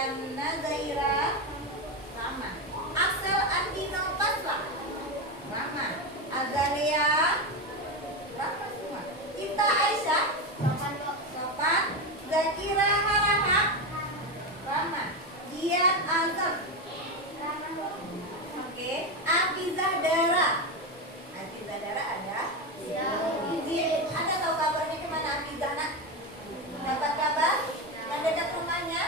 Diana Zaira Rahma. Axel Andino Pasla Rahma. Azalia Rahma semua. Ita Aisyah Sopan. Zakira Harahap Rahma. Dian Azam Oke. Afizah Dara. Afizah Dara ada? Izin. Ada tahu kabarnya kemana Afizah nak? Dapat kabar? Yang dekat rumahnya?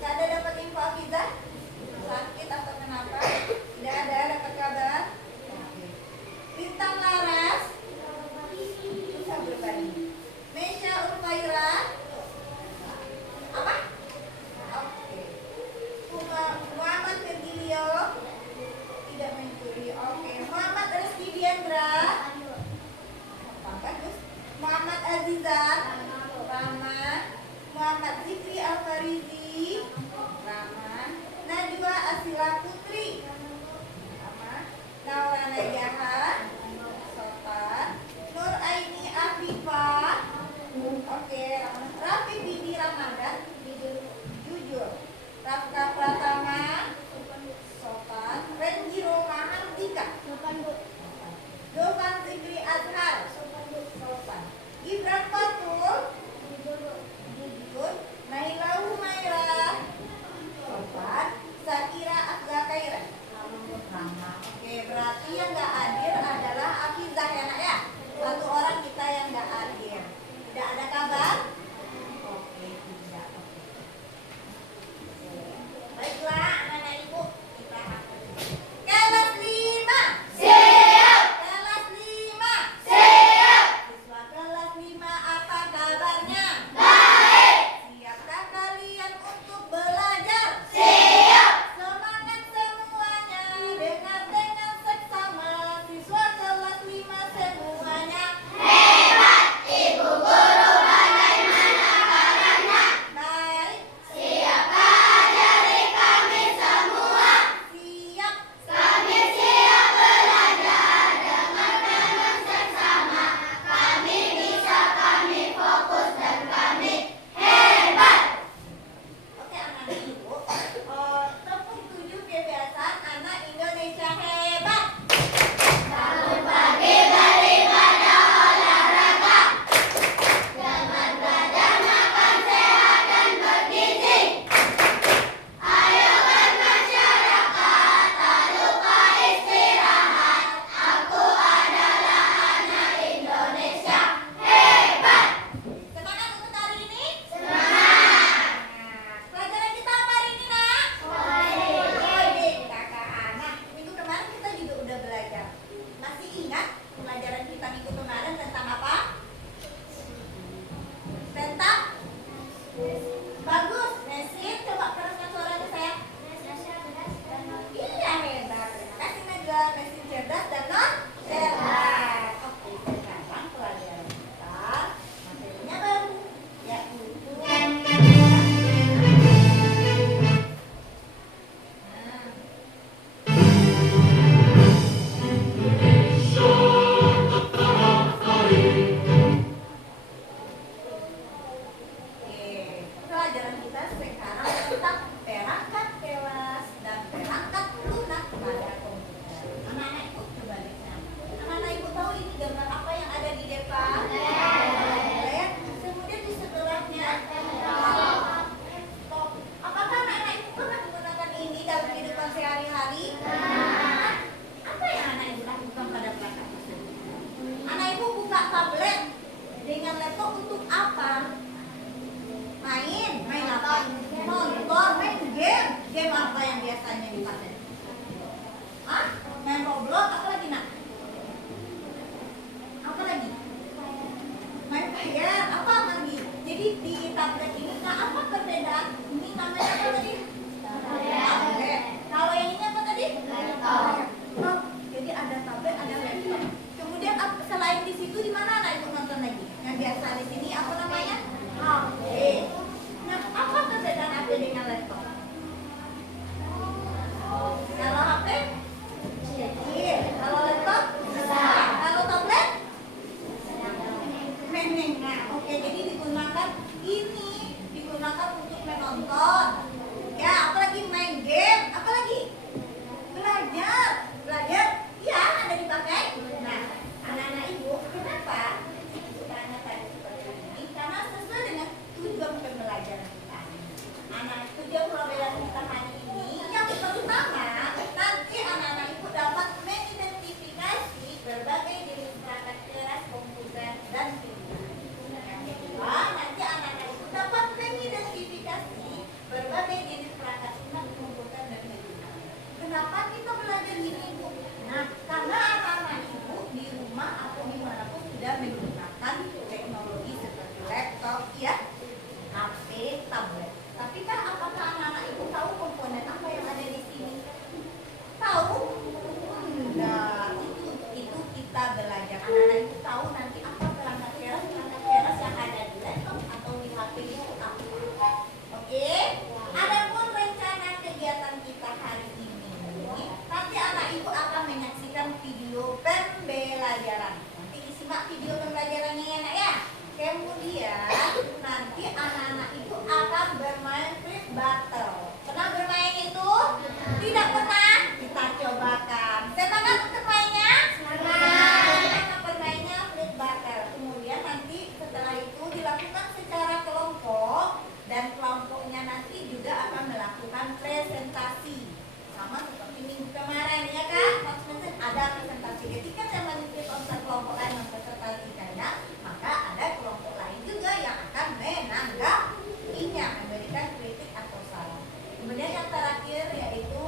Gak ada dapat info Afizah? video pembelajaran kita hari ini. Yang pertama, nanti anak-anak ibu dapat mengidentifikasi berbagai jenis perangkat keras komputer dan video. Yang kedua, nanti anak-anak ibu dapat mengidentifikasi berbagai jenis perangkat lunak komputer dan video. Kenapa kita belajar ini, Bu? Nah, karena anak-anak ibu di rumah atau dimanapun sudah menggunakan teknologi seperti laptop, ya, HP, tablet. Tapi kan apakah anak-anak ibu tahu komponen apa yang ada di sini? Tahu? Enggak. Itu kita belajar. Anak-anak ibu tahu nanti apa perangkat keras yang ada di laptop atau di HP itu apa? Oke? Adapun rencana kegiatan kita hari ini, nanti anak ibu akan menyaksikan video pembelajaran. Nanti disimak video pembelajarannya ya, Nak, ya. Kemudian nanti anak-anak itu akan bermain flip battle. Pernah bermain itu? Tidak pernah? Kita cobakan. Semangat untuk mainnya? Semangat bermainnya flip battle. Kemudian nanti setelah itu dilakukan secara kelompok dan kelompoknya nanti juga akan melakukan presentasi. Sama seperti minggu kemarin, ya kan? Maksudnya ada presentasi. Ketika saya mengikuti kelompok lain mempresentasikannya, maka ada kelompok lain juga yang akan menanggapinya, memberikan kritik atau saran. Kemudian yang terakhir yaitu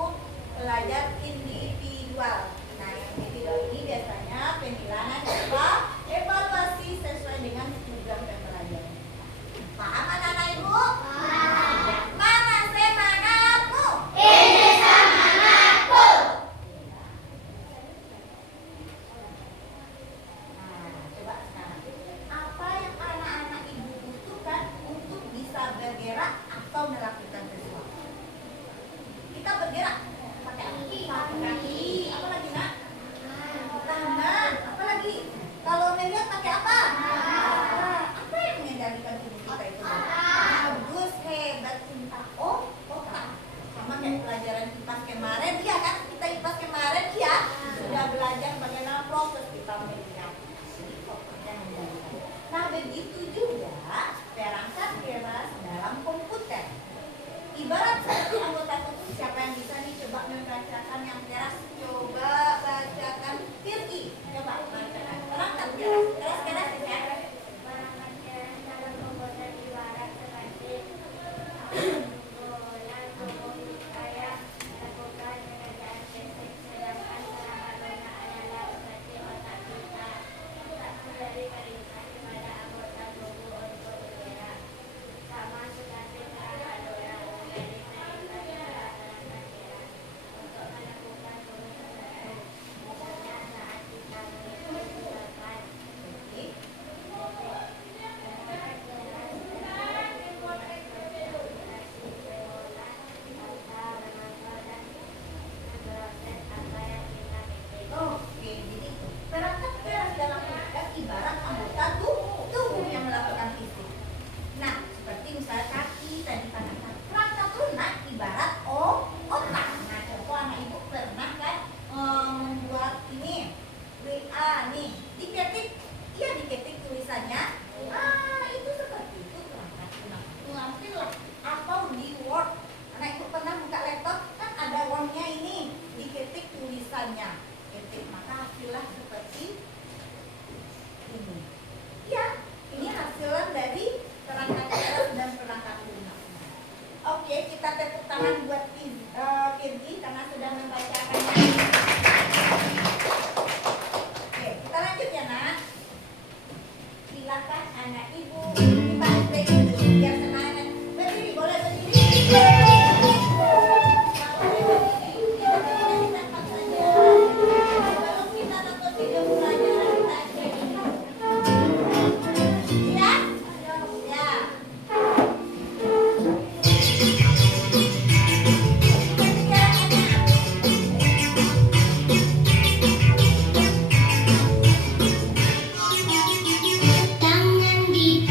belajar individual. Nah, yang individual ini biasanya penilaian apa? Evaluasi sesuai dengan program pembelajaran. Paham anak-anak ibu? Mana semangatmu? Ini semangatku. Nah, coba sekarang. Apa yang anak-anak ibu butuhkan untuk bisa bergerak atau melakukan sesuatu? Kita bergerak pakai apa? Pakai kaki. Apa lagi, Nak? Tangan. Apa lagi? Kalau melihat pakai apa? Apa yang mengendalikan tubuh kita itu? Bagus, hebat, cinta. Oh, otak. Sama kayak pelajaran IPAS kemarin, iya kan? Kita IPAS kemarin, iya. Sudah belajar bagaimana proses kita melihat. Jadi otaknya mengendalikan. Nah, begitu juga perangkat keras dalam komputer. Ibarat seperti anggota tubuh, siapa yang bisa nih coba membacakan yang keras? Coba bacakan Firki. Coba bacakan perangkat keras. Keras-keras ya. Perangkat keras dalam komputer ibarat seperti bola, komputer kayak melakukan pekerjaan fisik, sedangkan perangkat lunak adalah seperti otak kita. Otak memberi perintah kepada anggota tubuh untuk bergerak. Sama seperti perangkat lunak memberi perintah kepada perangkat keras untuk melakukan pekerjaan. Misalnya saat kita mengerjakan Oke, jadi perangkat keras dalam komputer ibarat anggota tubuh yang melakukan fisik. Nah, seperti misalnya kaki, tadi tangan. Perangkat lunak ibarat otak. Nah, contoh anak ibu pernah kan membuat ini WA nih, diketik, iya diketik tulisannya. Itu seperti itu perangkat lunak. Lampirlah atau di Word. Anak ibu pernah buka laptop kan ada Word-nya ini, diketik tulisannya. Ketik, maka hasilnya seperti ini. Ya, ini hasilan dari perangkat keras dan perangkat lunak. Oke, kita tepuk tangan buat Kirgi karena sudah membacakannya. Oke, kita lanjut ya, Nak. Silakan anak ibu dibaris baik dulu biar semangat. Berdiri, boleh berdiri. tangan di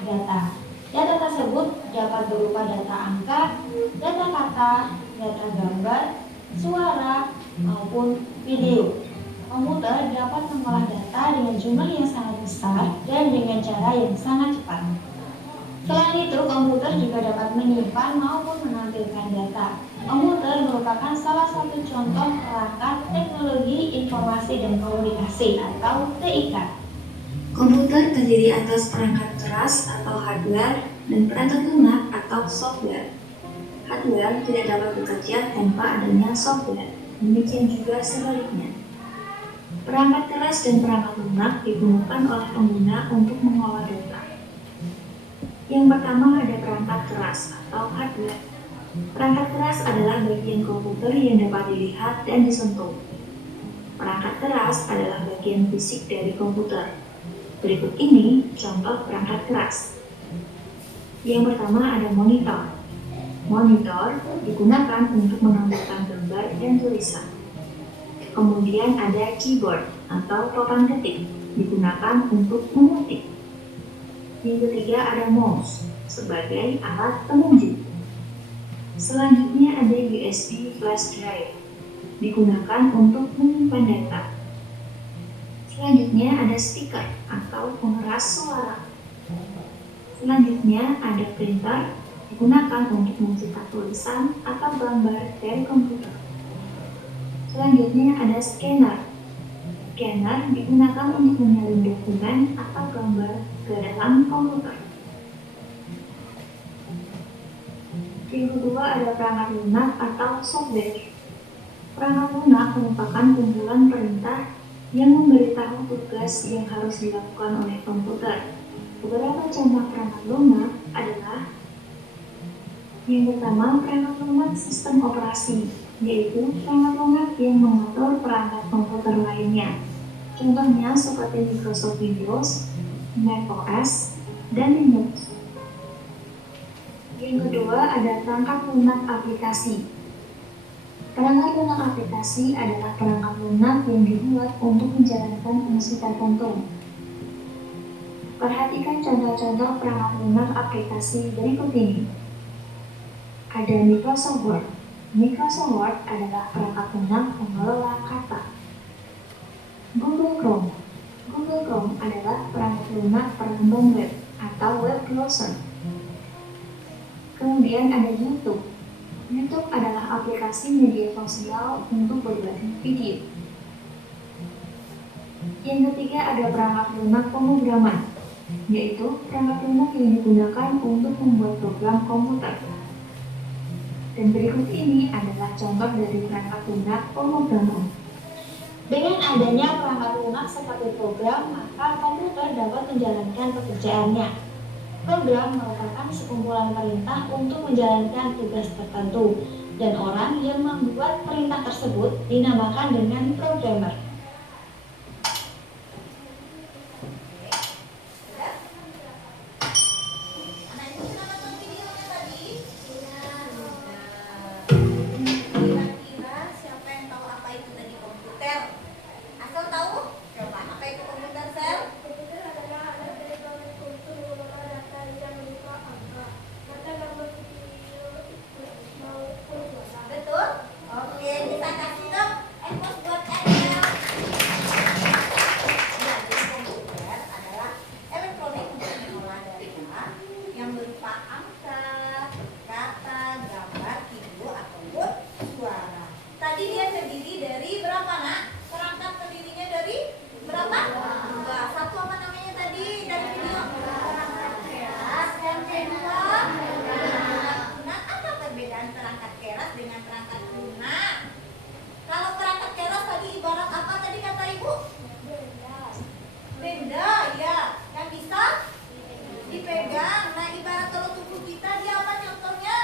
data. Data tersebut dapat berupa data angka, data kata, data gambar, suara, maupun video. Komputer dapat mengolah data dengan jumlah yang sangat besar dan dengan cara yang sangat cepat. Selain itu, komputer juga dapat menyimpan maupun menampilkan data. Komputer merupakan salah satu contoh perangkat teknologi informasi dan komunikasi atau TIK. Komputer terdiri atas perangkat keras atau hardware dan perangkat lunak atau software. Hardware tidak dapat bekerja tanpa adanya software, demikian juga sebaliknya. Perangkat keras dan perangkat lunak digunakan oleh pengguna untuk mengolah data. Yang pertama ada perangkat keras atau hardware. Perangkat keras adalah bagian komputer yang dapat dilihat dan disentuh. Perangkat keras adalah bagian fisik dari komputer. Berikut ini contoh perangkat keras. Yang pertama ada monitor. Monitor digunakan untuk menampilkan gambar dan tulisan. Kemudian ada keyboard atau papan ketik, digunakan untuk mengetik. Yang ketiga ada mouse sebagai alat pengunjung. Selanjutnya ada USB flash drive, digunakan untuk menyimpan data. Selanjutnya ada speaker atau pengeras suara. Selanjutnya ada printer, digunakan untuk mencetak tulisan atau gambar dari komputer. Selanjutnya ada scanner. Scanner digunakan untuk menyalin dokumen atau gambar ke dalam komputer. Yang kedua ada perangkat lunak atau software. Perangkat lunak merupakan kumpulan perintah yang memberitahu tugas yang harus dilakukan oleh komputer. Beberapa contoh perangkat lunak adalah yang pertama perangkat lunak sistem operasi, yaitu perangkat lunak yang mengatur perangkat komputer lainnya. Contohnya seperti Microsoft Windows, Mac OS, dan Linux. Yang kedua ada perangkat lunak aplikasi. Perangkat lunak aplikasi adalah perangkat lunak yang dibuat untuk menjalankan fungsi tertentu. Perhatikan contoh-contoh perangkat lunak aplikasi berikut ini. Ada Microsoft Word. Microsoft Word adalah perangkat lunak pengelola kata. Google Chrome. Google Chrome adalah perangkat lunak penambang web atau web browser. Kemudian ada YouTube. YouTube adalah aplikasi media sosial untuk berbagi video. Yang ketiga ada perangkat lunak pemrograman, yaitu perangkat lunak yang digunakan untuk membuat program komputer. Dan berikut ini adalah contoh dari perangkat lunak pemrograman. Dengan adanya perangkat lunak seperti program, maka komputer dapat menjalankan pekerjaannya. Program merupakan sekumpulan perintah untuk menjalankan tugas tertentu, dan orang yang membuat perintah tersebut dinamakan dengan programmer. Anak ibu sudah nonton videonya tadi? Kira-kira siapa yang tahu apa itu tadi komputer? Asal tahu? Coba apa itu komputer, Sel? Komputer adalah alat elektronik untuk mengelola data yang berupa angka, data gambar video, maupun suara. Betul? Oke, kita kasih dong ekos buat Ariel. Ya, jadi komputer adalah elektronik untuk mengolah data yang berupa angka, kata, gambar, video, ataupun suara. Tadi dia terdiri dari berapa, Nak? Perangkat terdirinya dari berapa? Dua. Satu apa namanya tadi dari video? Perangkat keras. Dan kedua perangkat lunak. Apa perbedaan perangkat keras dengan perangkat lunak? Kalau perangkat keras tadi ibarat apa tadi kata ibu? Benda, ya. Yang bisa dipegang. Nah, ibarat kalau tubuh kita dia apa contohnya?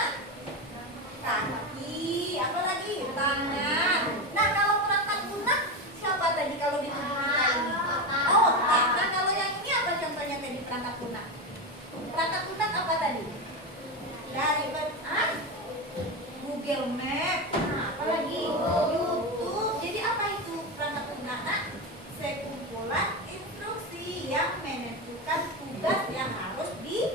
Kaki, apa lagi? Tangan. Nah, kalau perangkat lunak siapa tadi kalau di tubuh kita ini? Otak. Nah, kalau yang ini apa contohnya tadi perangkat lunak? Perangkat lunak apa tadi? Dari Google Map. Nah, apa lagi? YouTube. Jadi apa itu perangkat lunak? Nah, sekumpulan instruksi yang menentukan tugas yang harus di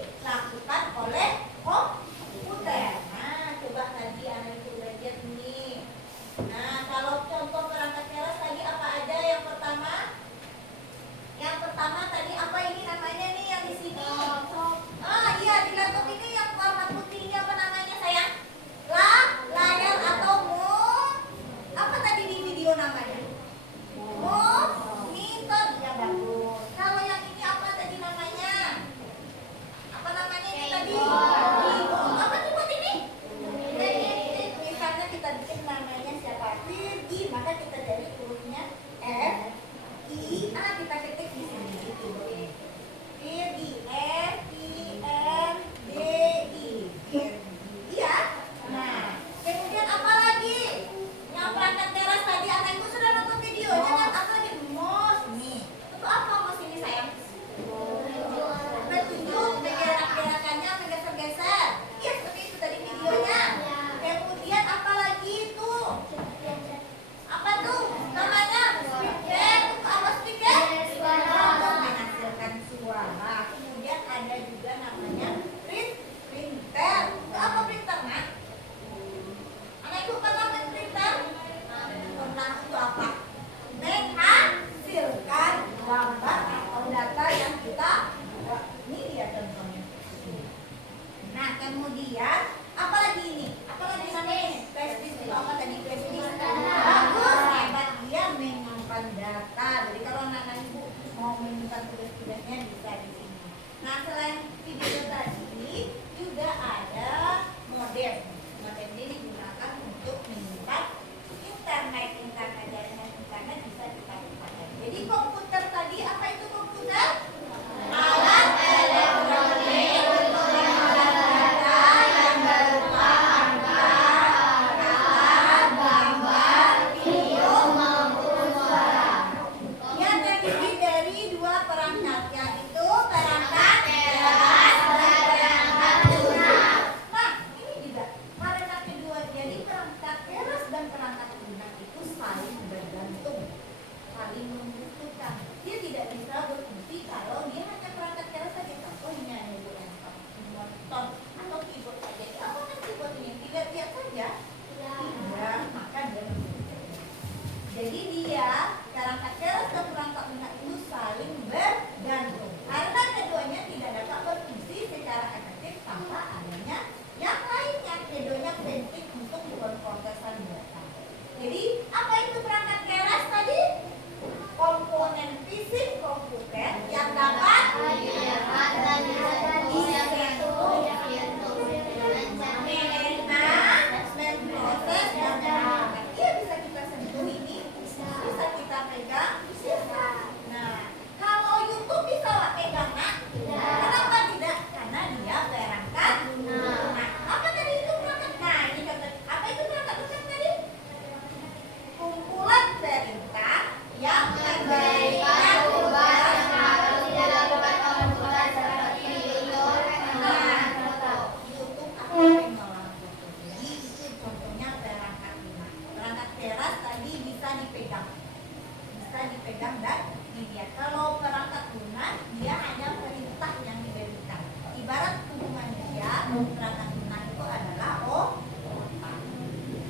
perangkat lunak itu adalah otak.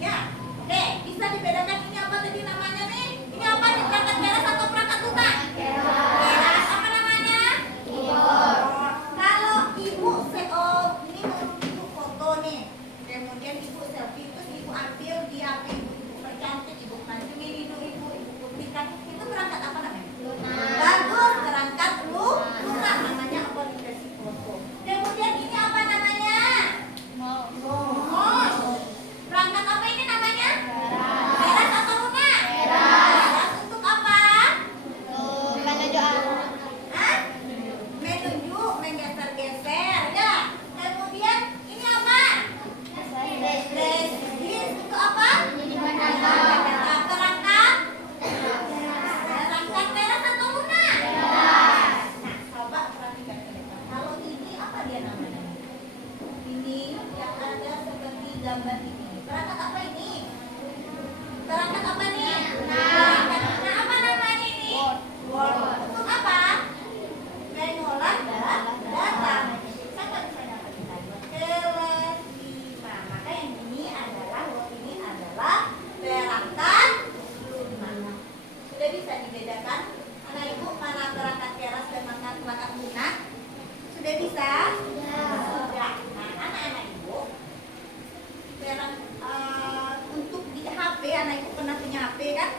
Ya, oke, bisa dibedakan ini apa tadi namanya nih? Ini apa nih, perangkat keras atau perangkat lunak? Keras. Apa namanya? Kalau ibu ini ibu foto nih, kemudian ibu selfie, terus ibu ambil di HP ibu percantik, ibu mancungin ibu putihkan, itu perangkat apa namanya? Bagus, perangkat lunak namanya aplikasi foto. Kemudian ini apa namanya? Mouse. Perangkat apa ini namanya? Keras atau lunak? Keras untuk apa? Hah? Menunjuk, menggeser-geser, ya. Kemudian ini apa? Flash disk untuk apa? Perangkat keras atau lunak? Nah, coba perhatikan ke depan. Kalau ini apa dia namanya? Ini yang ada seperti gambar ini. Perangkat apa ini? Perangkat apa nih? Perangkat lunak. Apa namanya ini? Word. Untuk apa? Mengolah data. Siapa bisa dapat televisi. Maka yang ini adalah perangkat lunak. Sudah bisa dibedakan anak ibu mana perangkat keras dan mana perangkat lunak? Sudah bisa? Sudah. Nah, anak-anak ibu, untuk di HP, anak ibu pernah punya HP kan?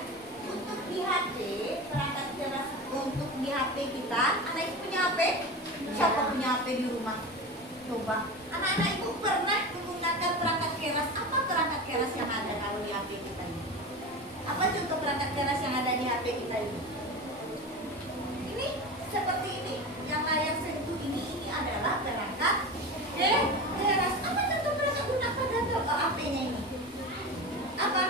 Untuk di HP, perangkat keras untuk di HP kita, anak ibu punya HP? Siapa punya HP di rumah? Coba. Anak-anak ibu pernah menggunakan perangkat keras? Apa perangkat keras yang ada kalau di HP kita ini? Apa contoh perangkat keras yang ada di HP kita ini? Ini seperti ini, yang layar sentuh ini adalah perangkat keras. Apa contoh perangkat lunak pada HP-nya ini? Apa?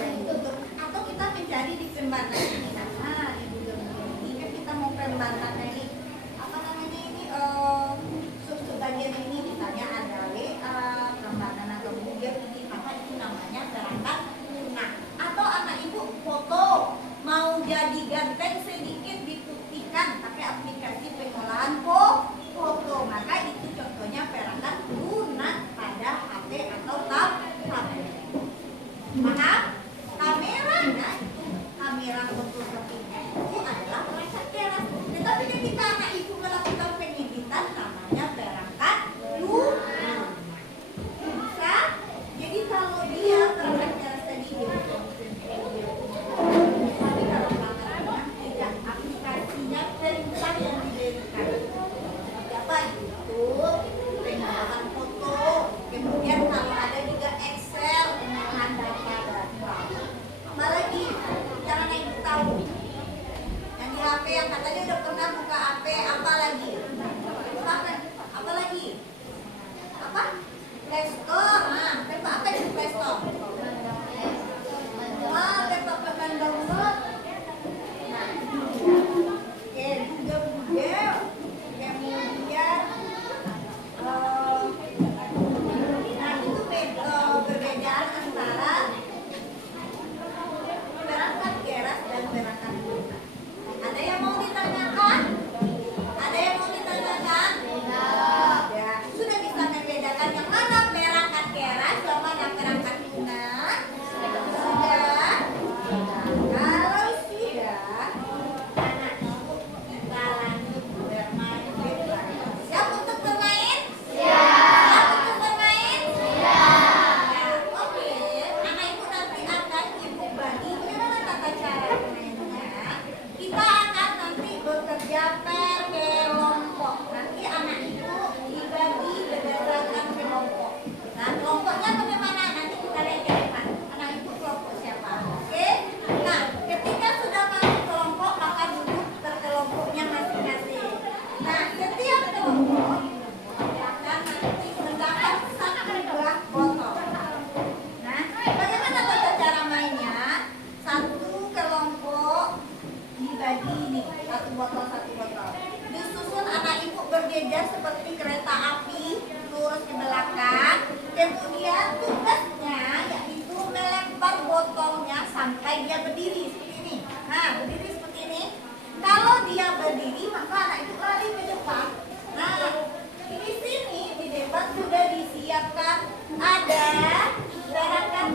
Ya itu tuh. Atau kita mencari di pembatas ini. Nah, di Google ini kan kita mau pembatas ini. Apa namanya ini? Bagian ini misalnya ada WA, gambaran atau kemudian ini apa itu namanya perangkat lunak. Atau anak ibu foto mau jadi ganteng sedikit diputihkan pakai aplikasi pengolahan foto, maka itu contohnya perangkat lunak pada HP atau tablet. Paham? Kameranya itu kamera fotografinya itu adalah perangkat keras. Tetapi ketika anak ibu melakukan penyidikan namanya perangkat lunak. Bisa? Jadi kalau dia perangkat keras tadi tapi kalau perangkat lunak tidak, aplikasinya perintah yang diberikan. Apa itu? Pengolahan foto. Kemudian kalau ada juga Excel, pengolahan data. Apa lagi? Jangan ibu tahu. Yang di HP yang katanya udah pernah buka HP, apa lagi? Apa lagi? Apa? Play Store. Nah, apa itu Play Store? Wah, tempat pekan download. Nah, oke, Google. Kemudian nah itu perbedaan antara perangkat keras dan perangkat lunak. Ada yang mau ditanyakan? Ada yang mau ditanyakan? Ya, sudah bisa membedakan yang mana perangkat keras, yang mana perangkat lunak? Sudah? Kalau sudah, anak ibu kita lanjut bermain bebas. Siap untuk bermain? Siap untuk bermain? Ya, oke. Anak ibu nanti akan ibu bagi bagaimana tata cara bermainnya. Kita akan nanti bekerja per kelompok. Nanti anak ibu dibagi berdasarkan kelompok. Nah, kelompoknya bagaimana? Nanti kita lihat ke depan. Anak ibu kelompok siapa? Oke? Nah, ketika sudah masuk kelompok, maka duduk per kelompoknya masing-masing. Nah, setiap kelompok akan nanti mendapat satu buah botol. Nah, bagaimana tata cara mainnya? Satu kelompok dibagi nih, satu botol. Disusun anak ibu berjejer seperti kereta api, lurus ke belakang. Kemudian tugasnya yaitu melempar botolnya sampai dia berdiri seperti ini. Nah, berdiri seperti ini. Kalau dia berdiri, maka anak itu lari ke depan. Nah, di sini di depan sudah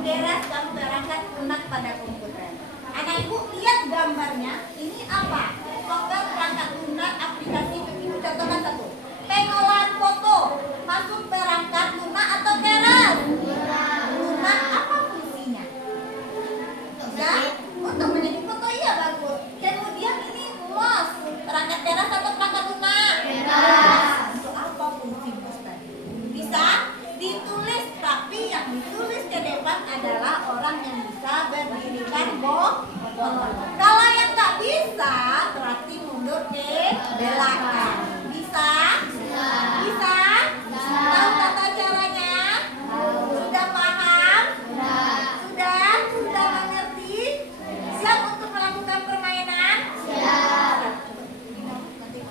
keras dan perangkat lunak pada komputer. Anak ibu lihat gambarnya, ini apa? Software perangkat lunak aplikasi ibu contohkan satu. Pengolahan foto masuk perangkat lunak atau keras? Lunak. Apa fungsinya? Ya, untuk menjadi foto, iya bagus. Kemudian ini mouse, perangkat keras atau perangkat lunak? Keras. Untuk apa fungsi mouse tadi? Bisa ditulis, tapi yang ditulis ke depan adalah orang yang bisa berdirikan botol. Kalau yang nggak bisa, berarti mundur ke belakang. Bisa? Bisa? Tahu tata caranya? Sudah paham? Sudah mengerti? Siap untuk melakukan permainan? Siap.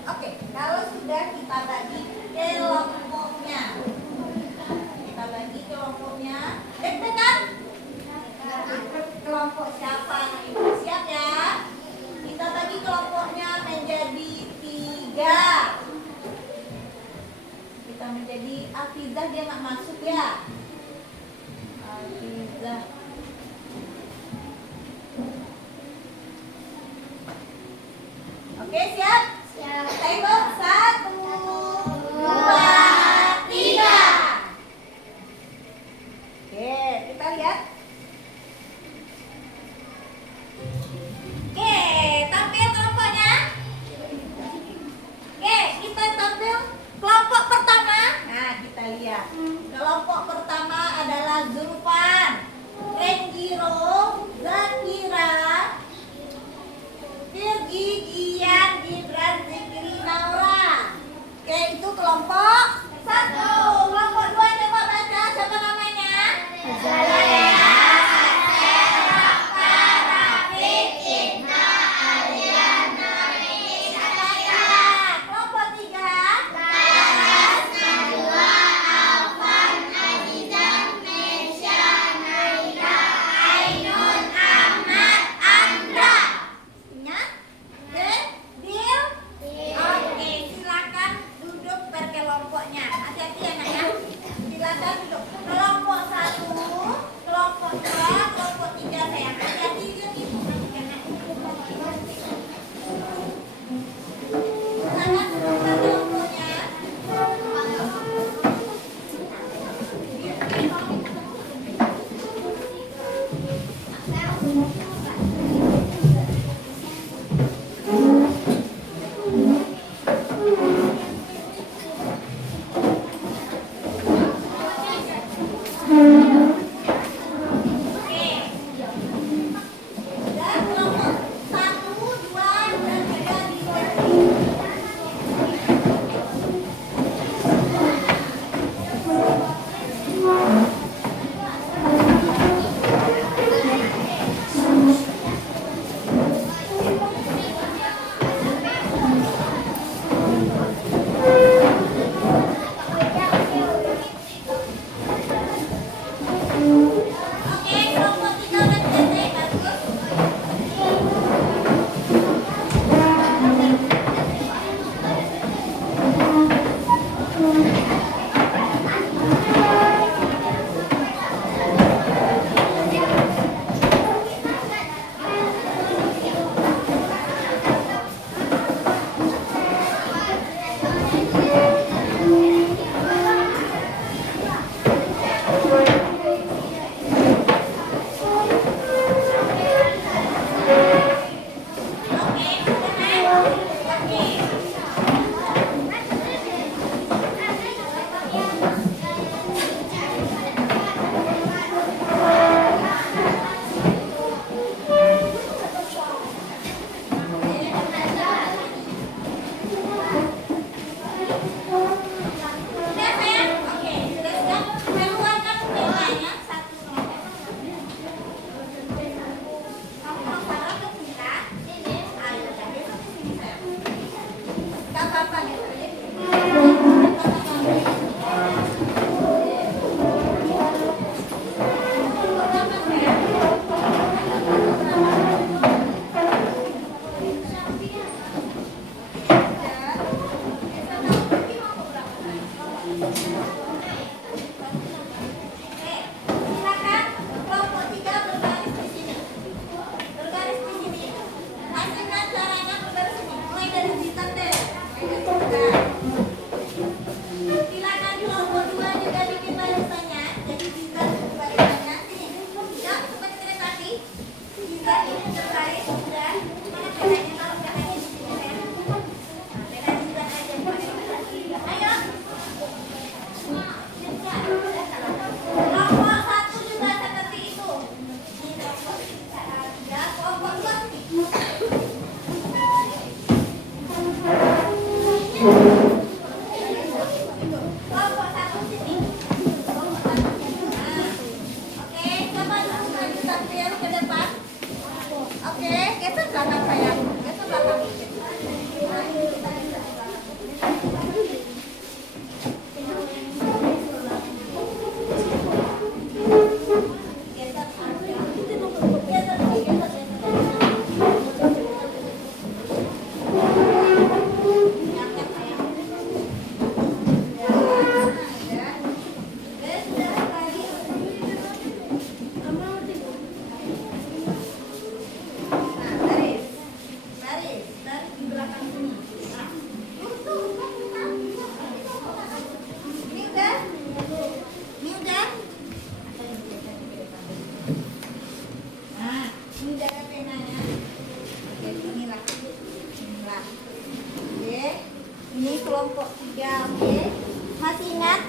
Oke, kalau sudah kita bagi kelompoknya. Kita bagi kelompoknya. Deg-degan? Kelompok siapa? Ibu siap ya? Kita bagi kelompoknya menjadi 3. Kita menjadi Afizah, dia nggak masuk ya? Afizah. Oke, siap? Siap. Kita hitung 1, 2, 3. Oke, kita lihat. Oke, tampil kelompoknya. Oke, kita tampil kelompok pertama. Nah, kita lihat. Kelompok pertama adalah Zulfan, Renjiro, Zakira, Virgi, Gian, Gibran, Zikri, Naura. Oke, itu kelompok 1. Kelompok 2 coba baca, siapa namanya? Kelompok 3. Ingat? Deal? Oke, silakan duduk berkelompoknya. Hati-hati ya nak ya. Silakan duduk. Kelompok 1, kelompok 2, kelompok 3 sayang. Hati-hati lihat ibu nanti kena. Silakan duduk berkelompoknya. Oke. Dan kelompok 1, 2, dan 3 diganti. Oke, kelompok 3 udah selesai, bagus. Oke, udah oke. Sudah sayang? Oke, sudah siap. Keluarkan pulpanya satu nomor Sarah ke kita. Ayo, dari sini sayang. Gak apa-apa nih. Silakan kelompok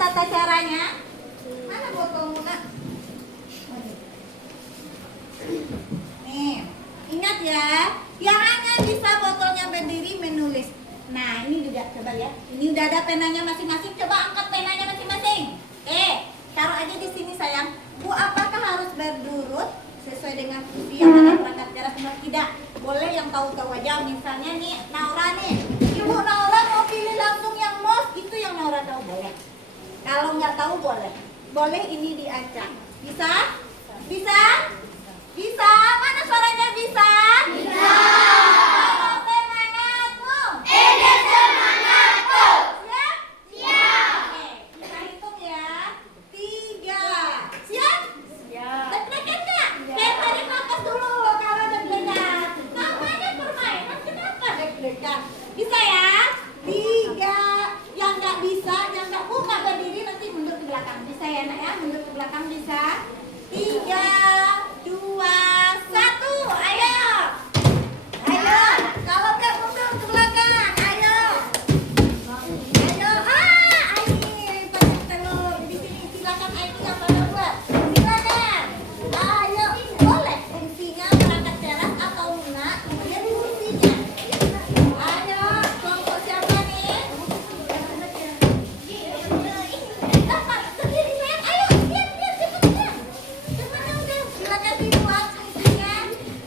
tata caranya? Mana botolmu nak? Nih, ingat ya, yang hanya bisa botolnya berdiri menulis. Nah, ini juga coba ya. Ini udah ada penanya masing-masing. Coba angkat penanya masing-masing. Taruh aja di sini sayang. Bu, apakah harus berdurut sesuai dengan fungsi yang ada perangkat keras atau tidak? Boleh yang tahu-tahu aja. Misalnya nih, Naura nih. Ibu Naura mau pilih langsung yang most, itu yang Naura tahu boleh. Kalau nggak tahu boleh. Boleh ini diacak. Bisa? Bisa? Bisa? Mana suaranya bisa? Bisa. Ayo semangatmu. Semangatku. Siap? Siap. Oke, kita hitung ya. 3. Siap? Siap. Deg-degan nggak? Tarik nafas dulu kalau deg-degan. Namanya permainan, kenapa deg-degan? Bisa ya? 3. Yang nggak bisa, yang nggak buka berdiri nanti mundur ke belakang. Bisa ya nak ya? Mundur ke belakang bisa. 3, 2, 1. Ayo. Ayo. Kalau nggak mundur ke belakang. Ayo. Ayo. Aini pakai telur di sini. Silakan Aini yang mana buat. Silakan. Ayo. Boleh fungsinya perangkat keras atau lunak. Kemudian fungsinya. Ayo. Kelompok siapa nih? Dapat sendiri sayang. Ayo. Biar cepet. Cepat udah. Silakan dibuat fungsinya.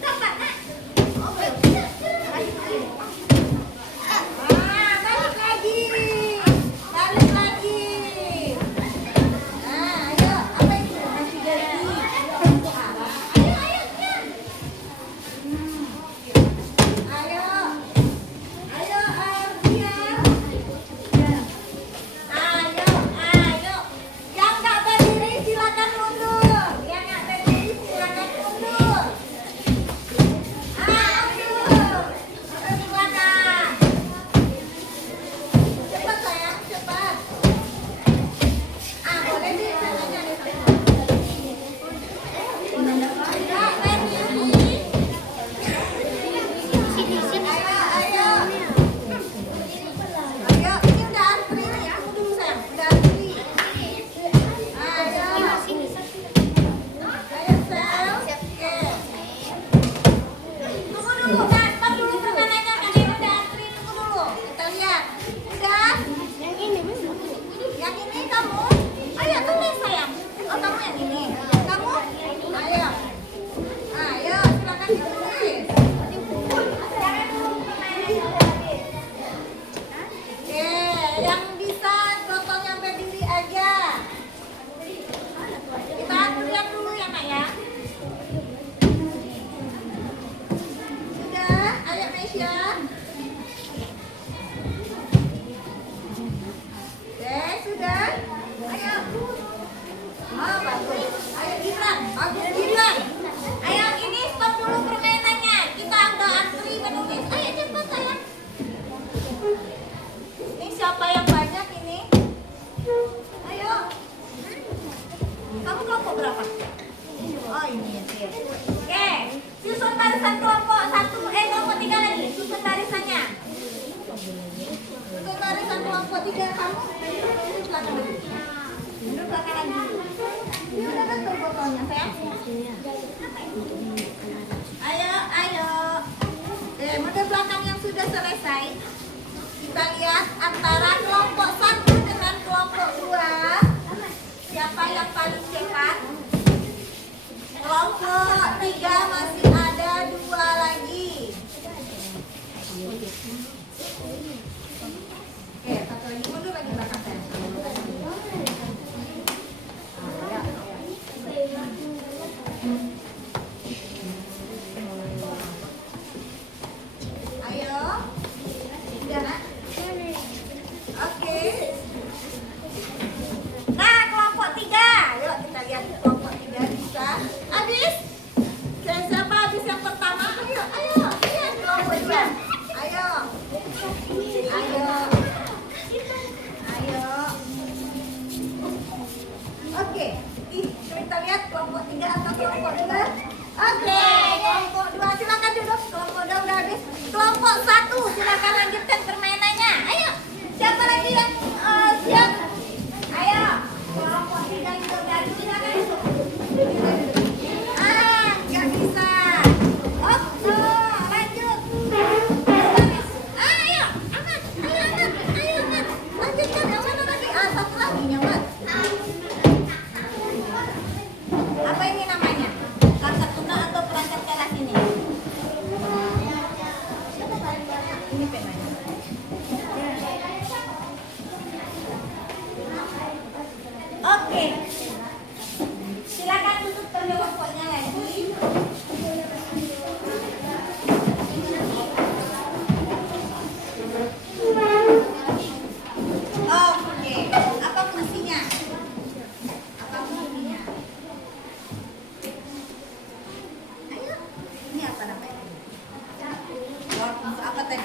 Dapat nak. Oh belum. Balik lagi. Balik lagi. Nah, ayo. Apa itu? Nasi jadi. Untuk apa? Ayo, siap. Ayo. Ayo, Ardian. Ayo. Yang nggak berdiri silakan mundur. Yang nggak berdiri silakan mundur. Mundur. Sampai di belakang. Cepat sayang, cepat. Boleh di sananya di sana. Nggak berdiri. Ayo. Ayo, ini udah antri nih. Tunggu dulu sayang, udah antri. Ayo. Ayo sayang. Oke. Tunggu dulu, stop dulu permainannya. Kalian udah antri, tunggu dulu. Kita lihat. Udah? Yang ini kamu? Ayo, tulis sayang. Oh, kamu yang ini. Kamu? Ayo. Ayo, silakan ditulis. Jangan dulu permainannya udah habis. Oke, yang bisa botolnya berdiri aja. Kita lihat dulu ya nak ya. Sudah, ayo Mesya. Oke, sudah. Ayo. Oh, bagus. Ayo Gibran, bagus Gibran. Ayo ini stop dulu permainannya. Kita udah antri menulis. Ayo cepat sayang. Ini siapa yang banyak ini? Ayo. Kamu kelompok berapa? Oh ini ya. Siap. Oke. Susun barisan kelompok 1. Kelompok 3 lagi. Susun barisannya. Susun barisan kelompok 3 kamu. Mundur belakang lagi. Mundur belakang lagi. Ini udah betul botolnya sayang. Ayo. Mundur belakang yang sudah selesai. Kita lihat antara kelompok 1 dengan kelompok 2. Siapa yang paling cepat? Kelompok 3 masih ada 2 lagi. Oke, satu lagi mundur lagi belakang saya. Ayo. Udah nak? Oke. Nah, kelompok 3. Yuk kita lihat kelompok 3 bisa. Habis? Siapa habis yang pertama? Ayo. Lihat kelompok 2. Ayo. Oke. Kita lihat kelompok 3 atau kelompok 2. Oke, kelompok 2 silakan duduk. Kelompok 2 udah habis. Kelompok 1 silakan lanjutkan permainannya. Ayo. Siapa lagi yang siap? Ayo. Oke. Silakan tutup kelompoknya lagi. Oke. Apa fungsinya? Apa fungsinya? Ayo. Ini apa namanya? Apa tadi?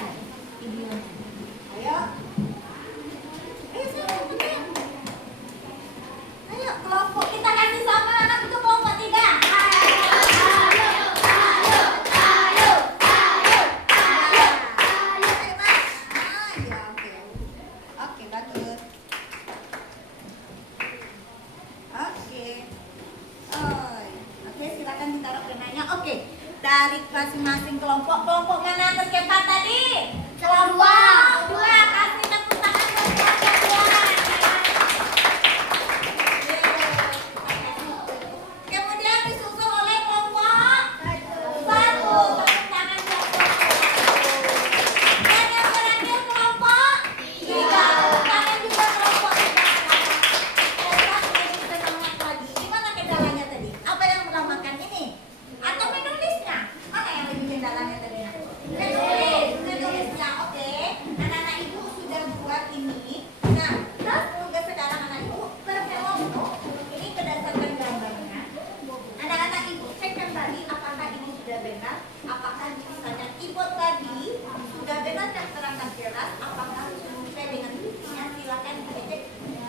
Ayo. Ayo sama teman. Ayo kelompok kita kasih sama anak itu kelompok 3. Oke, bagus. Oke, silakan ditaruh penanya. Oke. Dari masing-masing kelompok mana atas keempat tadi? Kelompok 2. Kasih tepuk tangan buat kelompok 2. Kemudian disusul oleh kelompok 1. Tepuk tangan buat kelompok 1. Dan yang terakhir kelompok 3. Tepuk tangan juga kelompok 3. Hebat, lebih semangat lagi. Gimana kendalanya tadi? Apa yang melambangkan ini? Atau menulisnya? Mana yang lebih kendalanya tadi? Menulisnya, oke. Anak-anak ibu sudah buat ini. Nah, terus tugas sekarang anak ibu berkelompok. Ini berdasarkan gambarnya. Anak-anak ibu cek kembali apakah ini sudah benar, apakah misalnya keyboard tadi sudah benar dan terangkat jelas, apakah sesuai dengan buktinya, silakan dicek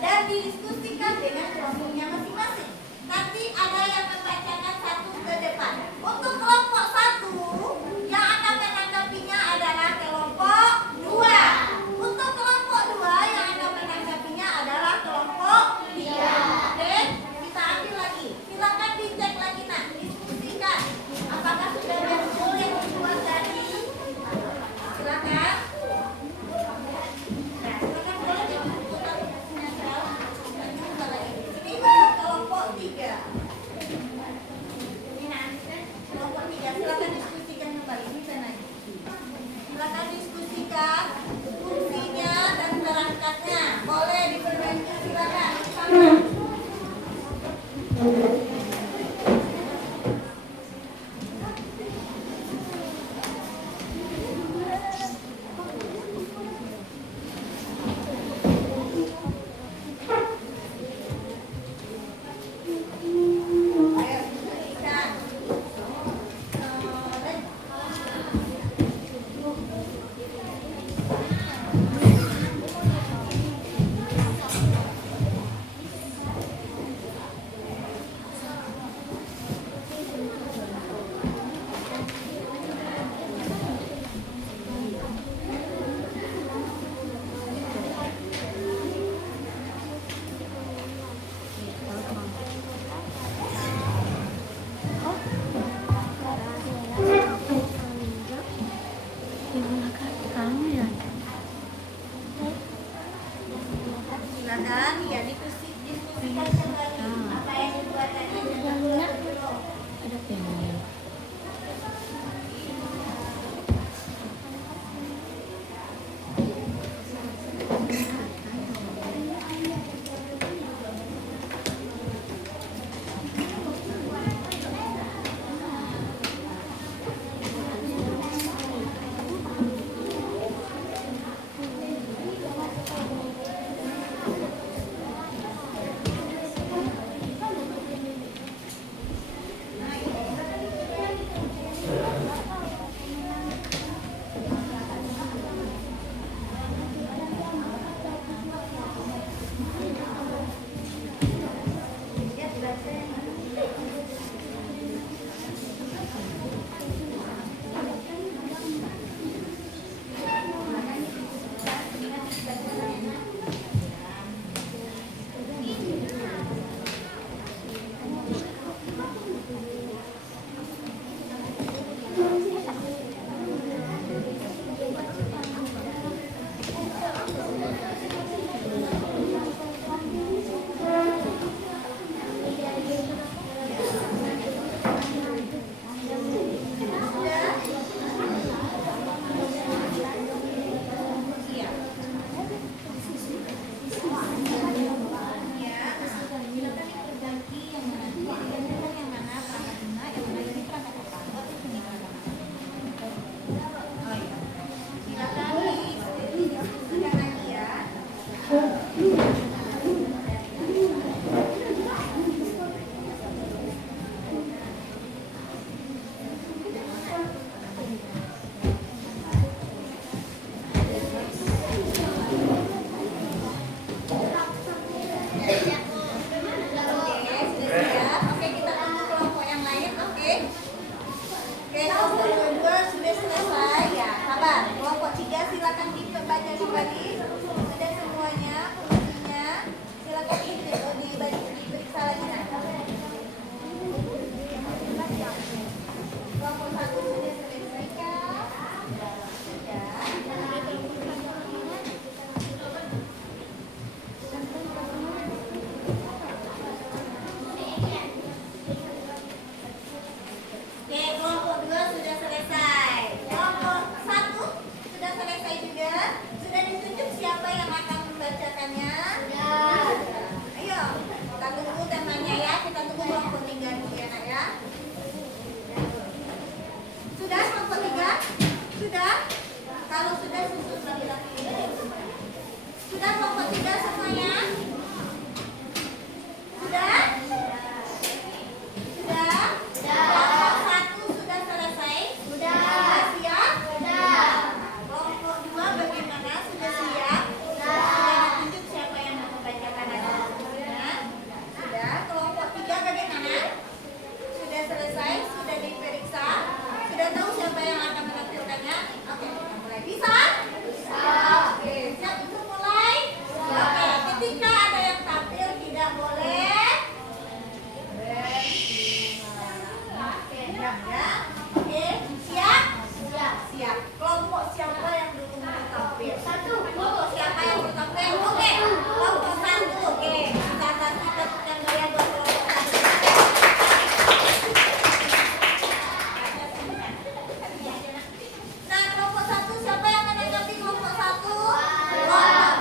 dan didiskusikan dengan kelompoknya masing-masing. Nanti ada yang membacakan satu ke depan. Untuk kelompok 1 yang akan menanggapinya adalah kelompok 2. Untuk kelompok 2 yang akan menanggapinya adalah kelompok 3. Oke, kita ambil lagi. Silakan dicek lagi nak, diskusikan. Apakah sudah betul yang dibuat tadi? Silakan. Nah, silakan boleh diputar bukunya Sel. Dan juga lagi. Ini baru kelompok 3. Kelompok 3, silakan diskusikan kembali. Ini sana. Silakan diskusikan fungsinya dan perangkatnya. Boleh diperbaiki, silakan. Ayo, diskusikan. Silakan ya diskusikan kembali apa yang dibuat tadi dan belum. sudah siap. Oke, kita tunggu kelompok yang lain. Oke. Oke, kelompok 22 sudah selesai. Ya, sabar. Kelompok 3 silakan dibaca kembali. Sudah semuanya fungsinya. Silakan diperiksa lagi nah. Kelompok 1 sudah selesai kah? Sudah. Oke, kelompok 2 sudah selesai. Kelompok 1 sudah selesai juga. Sudah ditunjuk siapa yang akan membacakannya? Sudah. Ayo, kita tunggu temanya ya. Kita tunggu kelompok 3 dulu ya, Nak ya. Sudah kelompok 3? Sudah? Kalau sudah susun laki-laki. Sudah kelompok 3 semuanya? Sudah? Sudah? Kelompok 1 sudah selesai? Sudah siap? Kelompok 2 bagaimana? Sudah siap? Sudah ditunjuk siapa yang mau membacakan hasilnya? Sudah. Kelompok 3 bagaimana? Sudah selesai? Sudah diperiksa? Sudah tahu siapa yang akan menampilkannya? Oke, kita mulai. Bisa? Oke, siap untuk mulai? Oke, ketika ada yang tampil tidak boleh siap ya? Oke, siap? Siap. Kelompok siapa yang dulu mau tampil? Kelompok siapa yang mau tampil? Oke, kelompok 1. Oke, kita kasih tepuk tangan ya buat kelompok 1. Nah, kelompok 1 siapa yang menanggapi kelompok 1?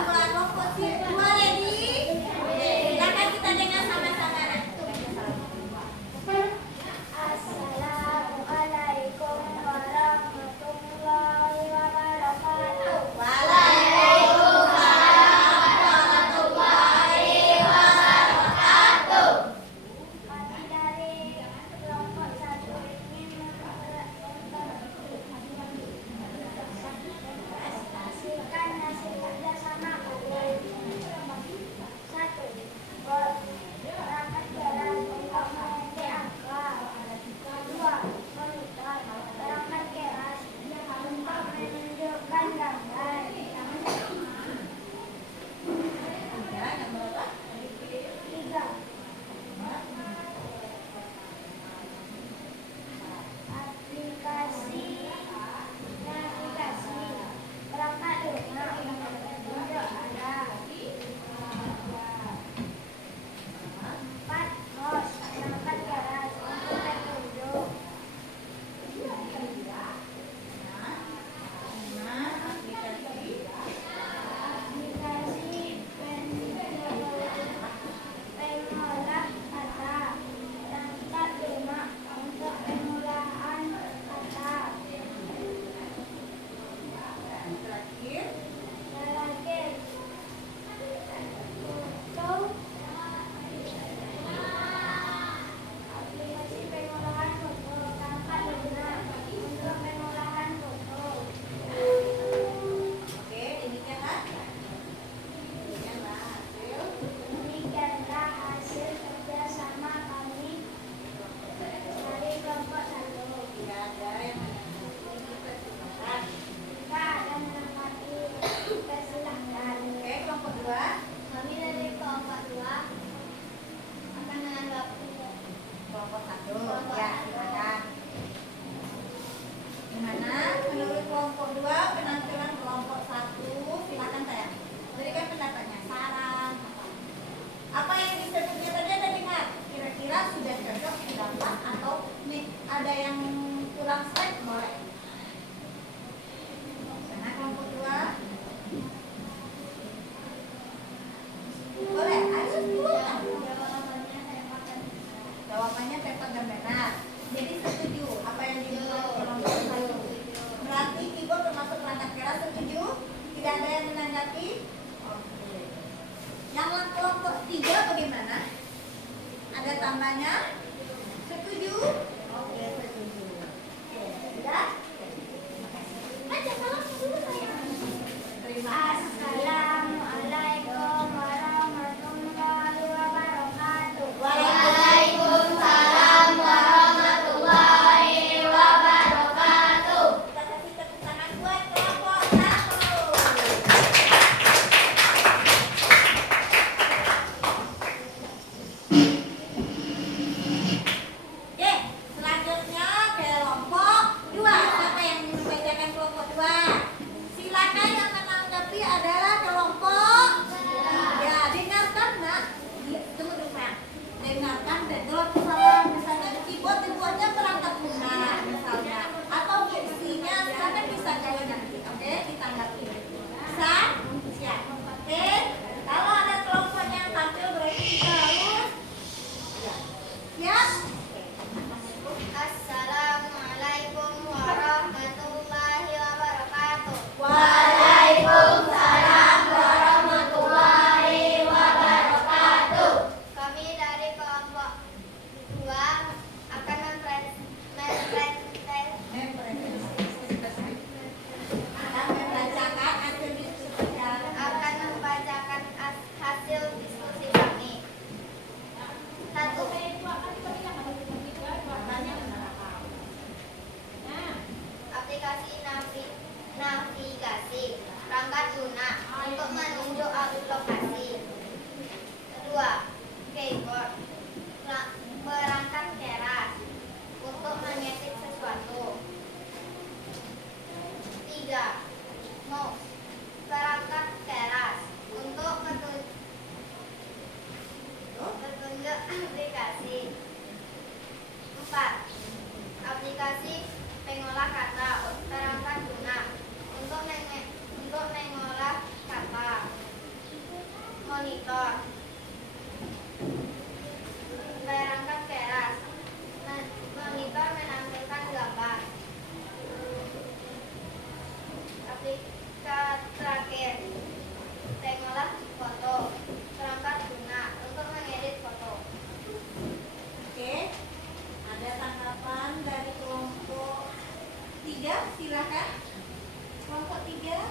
Kelompok 2 ready? Silakan kita dengar sama-sama. Assalamualaikum warahmatullahi wabarakatuh. Waalaikumsalam warahmatullahi wabarakatuh. Kami dari kelompok 1 ingin mempresentasikan hasil kerjasama kalian. 1. Berangkat jalan untuk mengerti angka. 2. Monitor berangkat keras untuk menunjukkan gambar. Ya, yang berapa? 3. Aplikasi navigasi berangkat rumah tunjuk arah. 4. Host berangkat keras untuk petunjuk. Nah, aplikasi. Aplikasi pengolah kata berangkat rumah untuk pengolahan kata. Terakhir. Terakhir, foto aplikasi pengolahan foto berangkat rumah untuk pengolahan foto. Oke, demikianlah. Demikianlah hasil. Demikianlah hasil kerjasama kami dari kelompok 1. Tidak ada yang dipersilakan. Jika ada menanggapi, persilahkan. Oke, kelompok 2. Kami dari kelompok 2 akan menanggapi. Kelompok 1. Ya, silakan. Gimana menurut kelompok 2 penampilan kelompok 1? Silakan saya. Berikan pendapatnya, saran apa yang disebutnya tadi ada dengar? Kira-kira sudah cocok didapat atau nih ada yang kurang slide boleh? Karena kelompok 2 boleh, ayo silakan. Jawabannya tepat dan benar. Jadi setuju apa yang dibuat kelompok 1. Berarti keyboard termasuk perangkat keras, setuju? Tidak ada yang menanggapi? Oke. Yang kelompok 3 bagaimana? Ada tambahnya? Setuju? Oke, setuju. Oke, sudah? Terima kasih. Baca salam dulu saya. Terima kasih. Assalamualaikum warahmatullahi Aplikasi 4. Aplikasi pengolah kata. Perangkat guna untuk mengolah kata. Monitor. Perangkat keras. Monitor menampilkan gambar. Aplikasi terakhir pengolah foto. Perangkat guna untuk mengedit foto. Oke, ada tanggapan dari kelompok 3, silakan. Kelompok 3.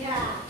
Ya,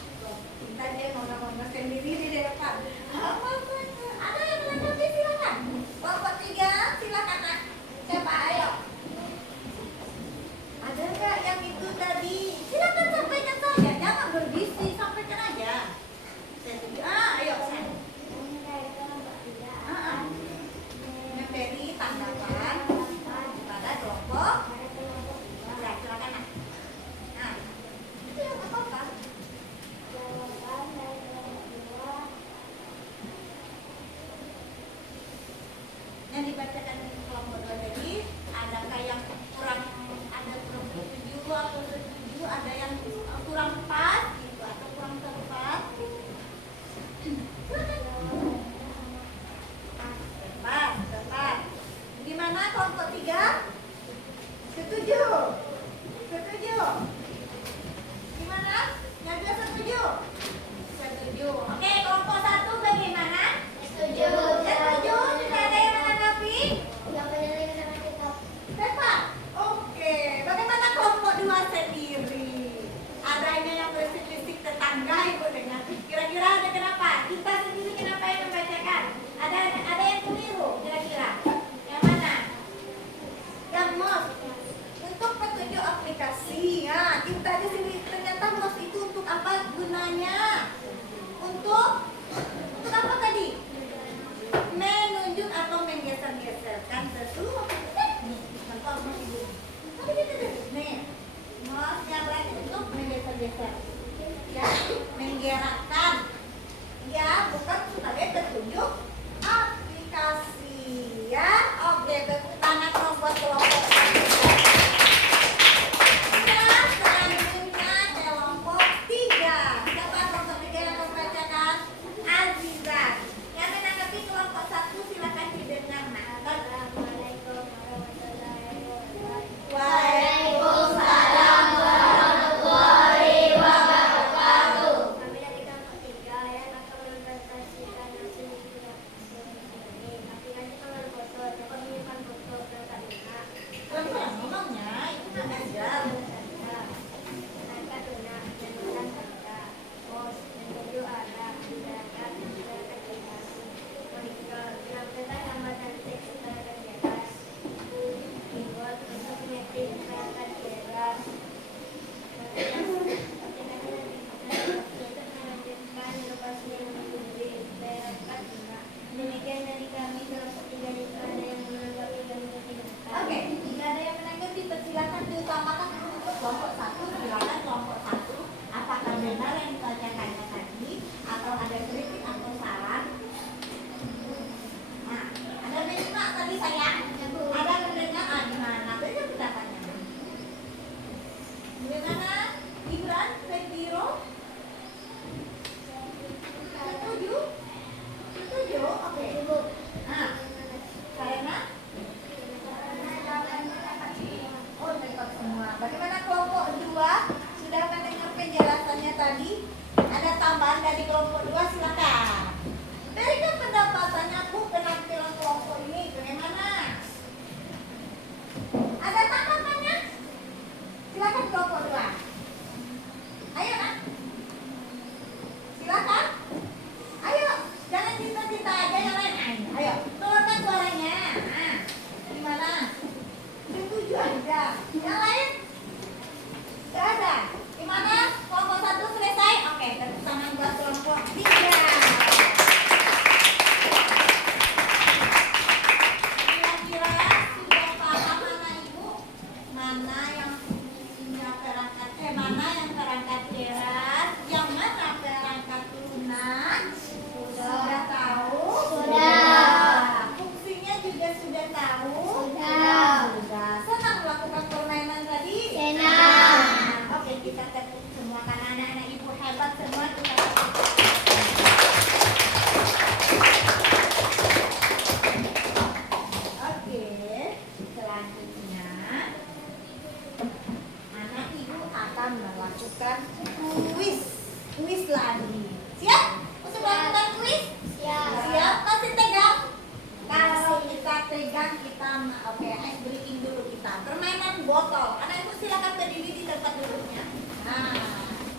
Nah,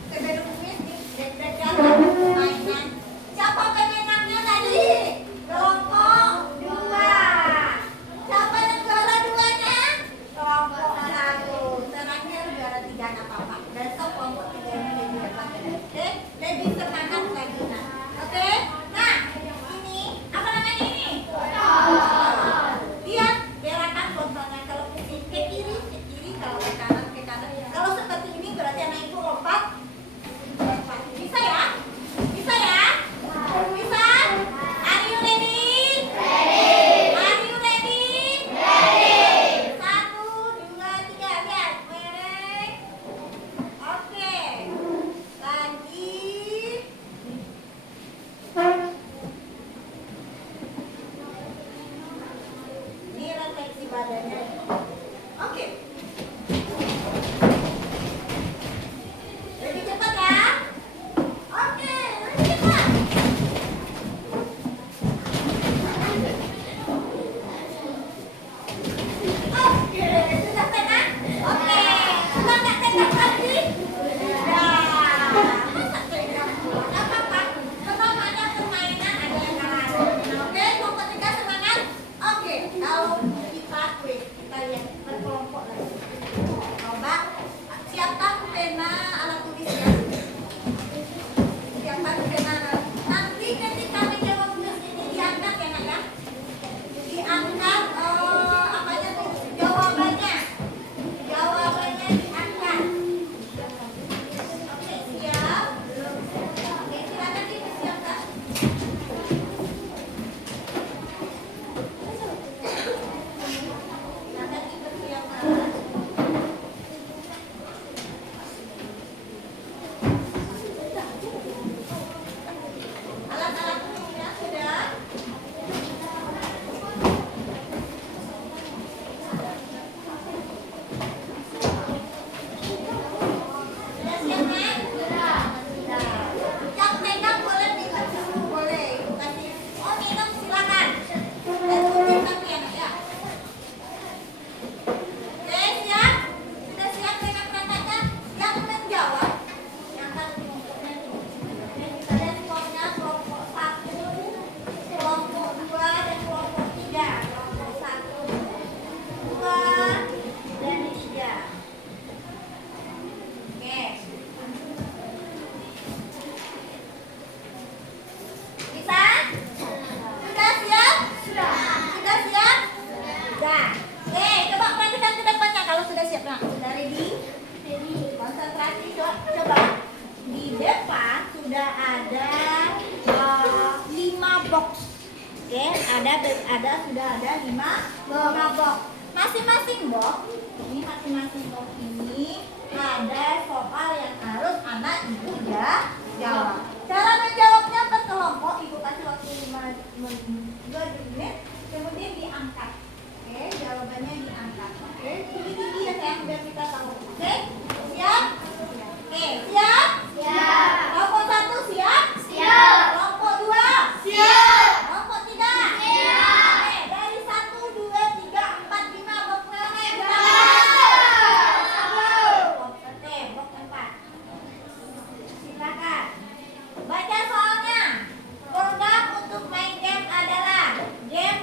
sebelum kuis nih, deg-degan permainan. Siapa pemenangnya tadi? Kelompok 2. Siapa yang juara 2-nya? Kelompok 1. Terakhir juara 3 nggak apa-apa. Besok kelompok 3 ini lebih hebat. Oke, lebih semangat lagi. Oke, nah ini apa namanya ini? Lihat gerakan kontrolnya. Kalau ke kiri, kalau ke kanan, ke kanan. Kalau seperti ini berarti anak ibu lompat. Bisa ya? Bisa ya? Bisa? Are you ready? Are you ready? 1, 2, 3, lihat. Oke. Lagi. Ini refleksi badannya. Oke. Lebih cepat ya. Oke, lebih cepat. Oke, sudah tenang? Oke, sudah nggak tenang lagi? Sudah. Masa tenang pula? Nggak apa-apa. Namanya permainan ada yang kalah. Oke, kelompok 3 semangat. Oke, kalau kita quiz, kita lihat berkelompok lagi. Coba siapkan pena alat tulisnya. Siapkan pena alat. Nanti ketika menjawab quiz ini diangkat ya nak ya. Diangkat apanya tuh? Jawabannya. Jawabannya diangkat. Oke, siap. Oke, silakan dipersiapkan. Silakan dipersiapkan. Alat-alat tulisnya sudah. Sudah siap, Nek? Sudah. Yang pegang boleh minum dulu, boleh. Kasih. Oh, minum silakan. Dan putih tapi ya, Nek, ya. Oke, siap? Sudah siap dengan katanya? Yang menjawab, yang kan kelompoknya nih. Kita lihat skornya kelompok 1, kelompok 2, dan kelompok 3. Kelompok 1, 2, dan 3. Oke. Bisa? Sudah siap? Sudah siap? Sudah. Oke, coba perhatikan ke depannya kalau sudah siap. Nah, sudah ready? Konsentrasi, coba. Di depan sudah ada 5 box. Oke, sudah ada 5 box. Masing-masing box, ini masing-masing box ini ada soal yang harus anak ibu jawab. Cara menjawabnya berkelompok, ibu kasih waktu 2 menit, kemudian diangkat. Oke, jawabannya diangkat. Oke, tinggi-tinggi ya sayang biar kita tahu. Oke, siap? Oke, siap? Siap. Kelompok 1 siap? Siap. Kelompok 2? Siap. Kelompok 3? Siap. Oke, dari 1, 2, 3, 4, 5, box mana yang Siap. Oke, box 4. Silakan. Baca soalnya. Program untuk main game adalah game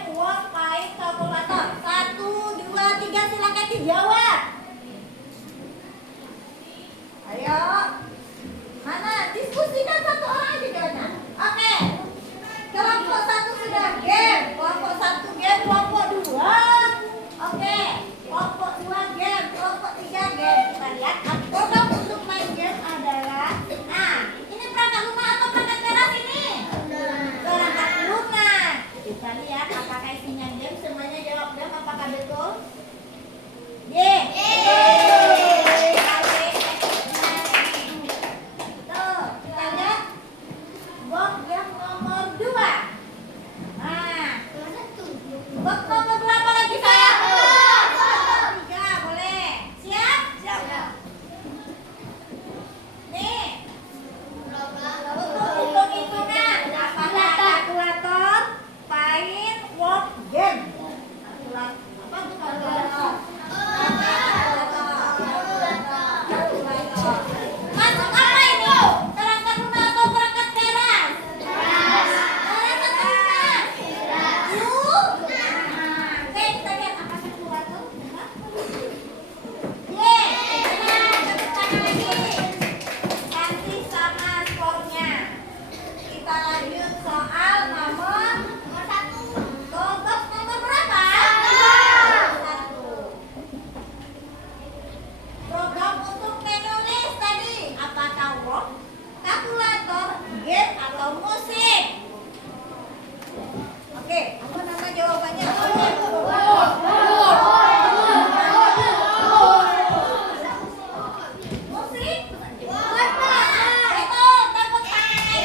soal nomor satu. Kelompok nomor berapa? Satu. Program untuk menulis tadi apa tahu? Kalkulator, game atau musik? Oke, apa nama jawabannya? Musik? Betul, tepuk tangan.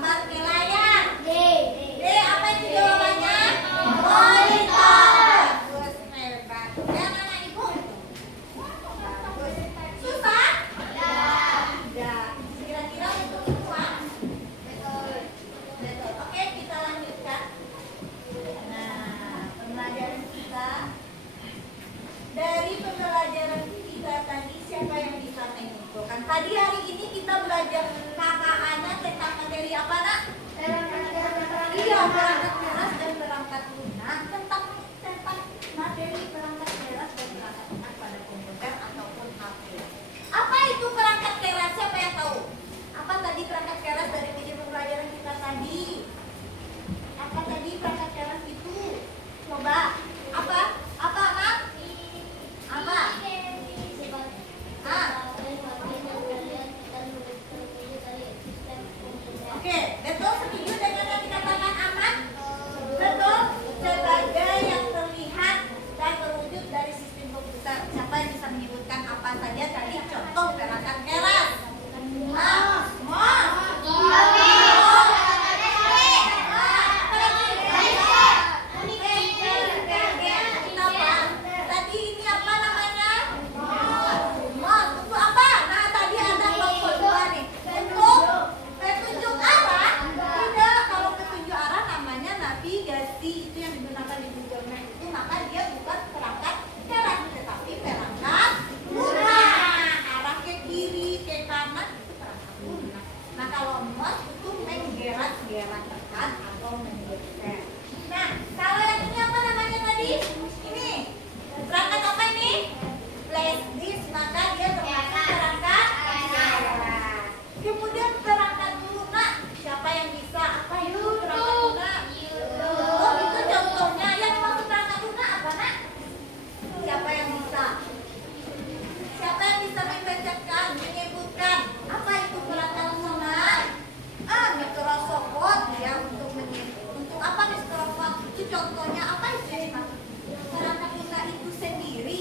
gambar ke layar. D. D, apa itu jawabannya? Monitor. Bagus, hebat. Dan anak ibu? Bagus. Susah? Tidak. Kira-kira untuk semua? Betul. Oke, kita lanjutkan. Nah, pembelajaran kita. Dari pembelajaran kita tadi, siapa yang bisa menyimpulkan? Tadi hari ini kita belajar KKA-nya tentang materi apa, Nak? Iya, perangkat keras dan perangkat lunak. Tentang materi perangkat keras dan perangkat lunak pada komputer ataupun HP. Apa itu perangkat keras? Siapa yang tahu? Apa tadi perangkat keras dari media pembelajaran kita tadi? Apa tadi perangkat keras itu? Coba. Apa? Apa, Nak? Apa? Oke, betul, setuju dengan yang dikatakan Ahmad? Betul, sebagai yang terlihat dan terwujud dari sistem komputer. Siapa yang bisa menyebutkan apa saja tadi contoh perangkat keras? Tadi ini apa namanya? Untuk apa? Nah, tadi ada kelompok dua nih. Untuk petunjuk arah? Tidak, kalau petunjuk arah namanya navigasi. Itu yang digunakan di Google Maps itu, maka dia bukan perangkat keras, tetapi perangkat lunak. Arah ke kiri, ke kanan itu perangkat lunak. Nah, kalau mouse itu menggerak-gerak tekan atau menggeser. Nah, kalau yang ini apa namanya tadi? Ini perangkat apa ini? Flash disk, maka dia termasuk perangkat keras. Kemudian perangkat lunak, siapa yang bisa? Apa itu perangkat lunak? Oh, itu contohnya. Yang dimaksud perangkat lunak apa, Nak? Siapa yang bisa? Siapa yang bisa membacakan, menyebutkan apa itu perangkat lunak? Microsoft Word ya, untuk apa Microsoft Word? Itu contohnya apa itu yang dimaksud? Perangkat lunak itu sendiri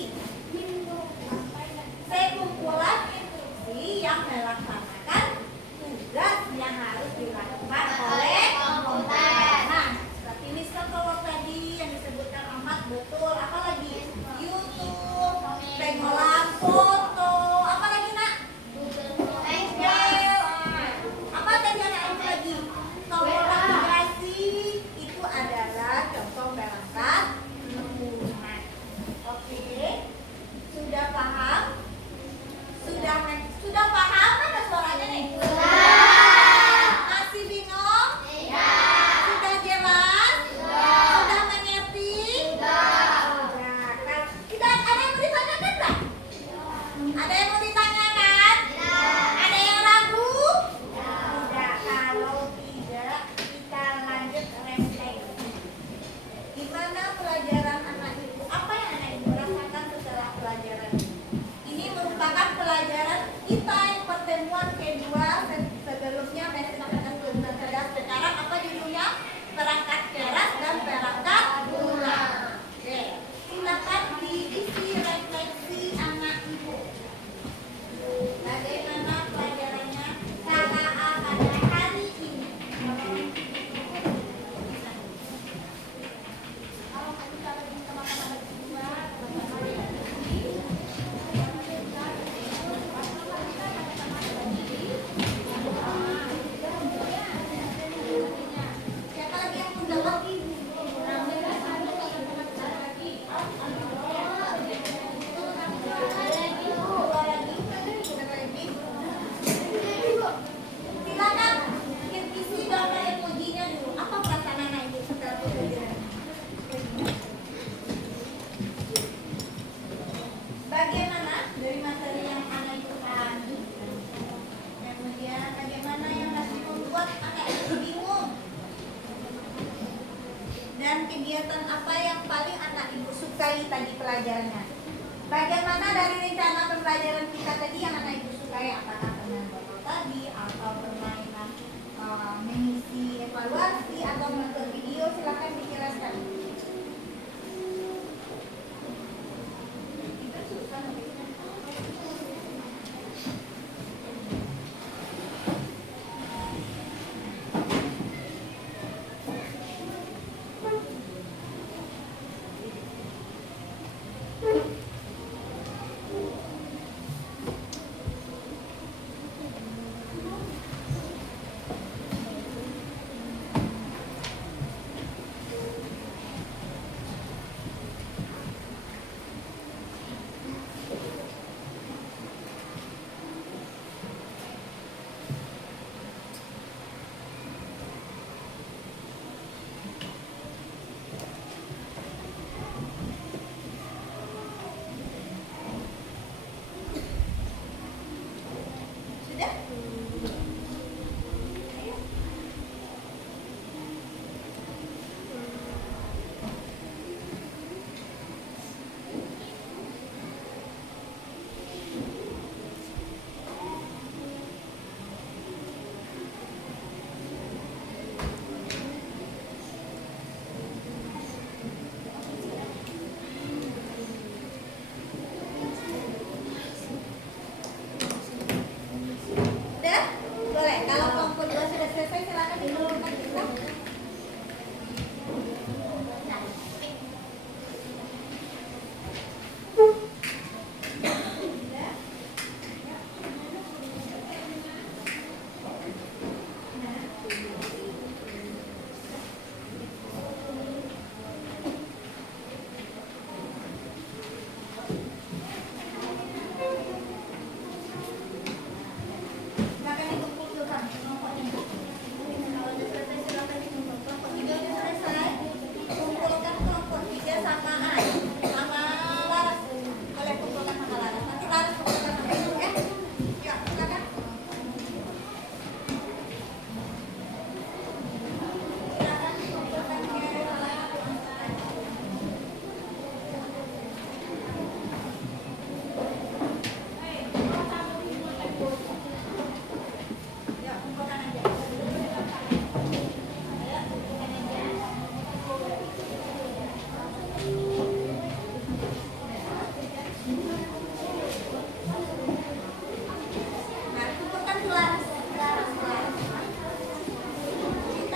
sekumpulan instruksi yang melaksanakan tugas yang harus dilakukan oleh komputer. Nah, seperti misal kalau tadi yang disebutkan Ahmad betul, apa lagi? YouTube, pengolahan foto, apa lagi, Nak? Excel. Apa tadi anak itu lagi? Tombol navigasi itu adalah contoh perangkat lunak. Oke, sudah paham? Sudah paham? Ada suaranya nih? Masih bingung? Sudah jelas? Sudah mengerti? Sudah. Tidak ada yang mau ditanyakan, tak? Ada yang mau ditanyakan? Ada yang ragu? Tidak. Kalau tidak, kita lanjut refleksi. Gimana pelajaran anak ibu? Apa yang anak ibu rasakan setelah pelajaran ini? Ini merupakan pelajaran kita yang pertemuan kedua sebelumnya menciptakan kecerdasan cerdas. Sekarang apa judulnya? Perangkat keras dan perangkat lunak. Oke, silakan diisi refleksi anak ibu. Bagaimana pelajarannya KKA pada hari ini? Siapa lagi yang mendapat? Silakan isi gambar emojinya dulu. Apa perasaan anak ibu setelah pelajaran? Bagaimana dari materi yang anak ibu pahami? Kemudian bagaimana yang masih membuat anak ibu bingung? Dan kegiatan apa yang paling anak ibu sukai tadi pelajarannya? Bagaimana dari rencana pembelajaran kita tadi yang anak ibu sukai? Apakah permainan tadi atau permainan mengisi evaluasi atau menonton video? Silakan dijelaskan. Itu susah.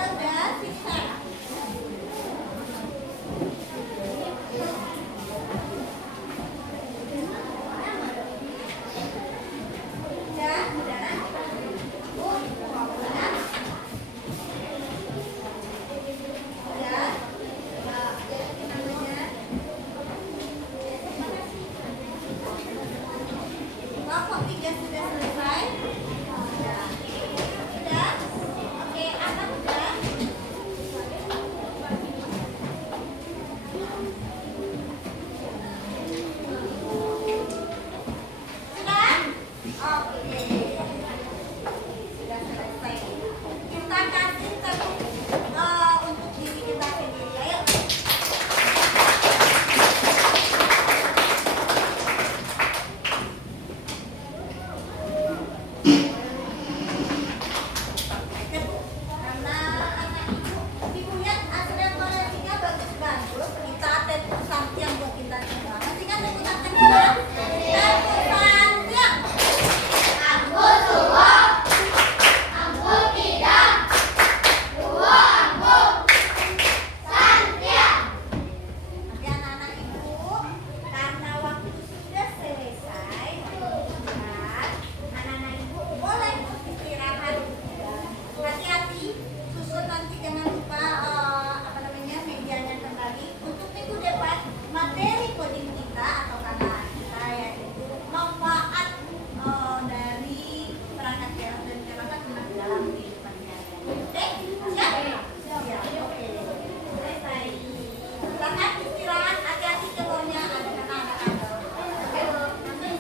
tegas,